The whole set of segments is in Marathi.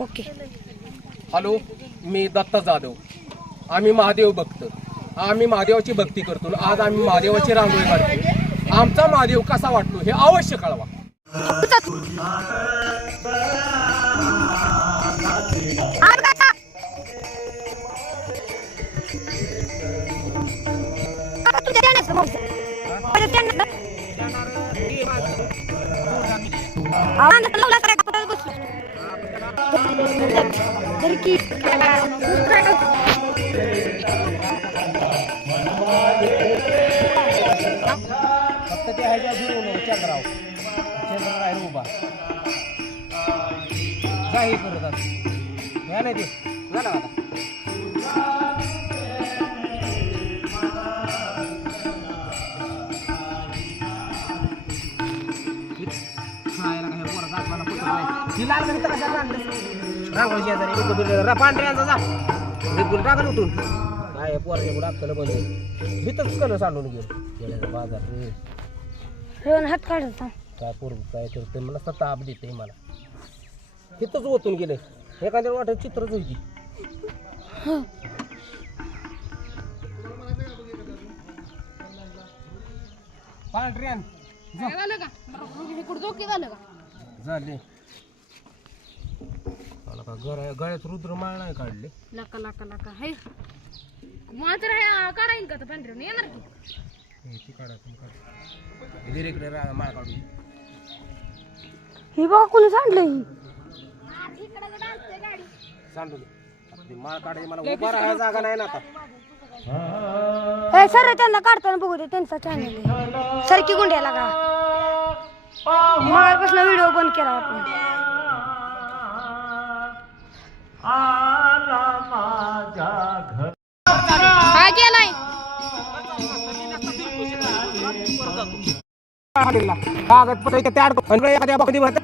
ओके. हॅलो, मी दत्ता जाधव. आम्ही महादेव भक्त. आम्ही महादेवाची भक्ती करतो. आज आम्ही महादेवाची रांगोळी काढतो. आमचा महादेव कसा वाटतो हे अवश्य कळवा. फक्त ते आहे चंद्राव चंद्र राहील उभा जाही करत असतो या नाही ते झालं आता. पांढऱ्यांचा जा टाकल उठून काय पोराच्या पुढे अक्कल बंद भीतच कल सांडून गेलं बाजार हात काढत काय पोरग काय करते मला ताप देते मला तिथंच ओतून गेले एखाद्या वाटत चित्रच होती. पांढऱ्यान झाले गळ्यात रुद्र माळ नाही काढले लाका लाका लाका हे मात्र हे काढायला का पांढऱ्याने येणार की इकडे माळ काढू हे बघा कोणी सांडलं सांडून माळ काढायची मला उभा राहायला जागा नाही ना आता. सर त्यांना काढताना बघू दे त्यांचा चॅनल सरकी गुंड्याला का मगापासून व्हिडिओ बंद केला आपण. काय केलाय कागदपत्र त्या एखाद्या बाबतीत भरत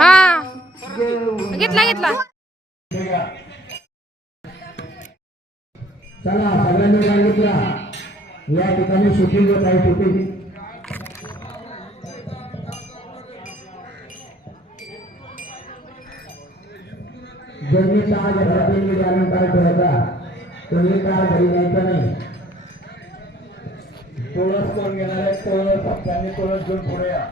हा घेतला घेतला. चला सगळ्यांनी सांगितला या ठिकाणी शूटिंग होत आहे. शूटिंग ज्यांनी ताज घरातील त्यानंतर ठेवायचा तुम्ही ताज घरी न्यायचा नाही. तुळस कोण घेणार आहे तुळस त्यांनी तुळस घेऊन पुढे या.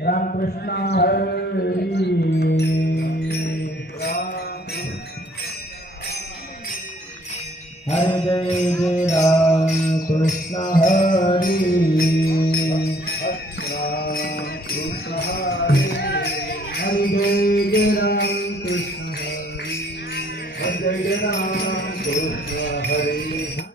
रामकृष्ण हरी हरे जय जय राम कृष्ण हरी राम कृष्ण हरी हरे जय जय राम कृष्ण हरी हरे जय जय राम कृष्ण हरी.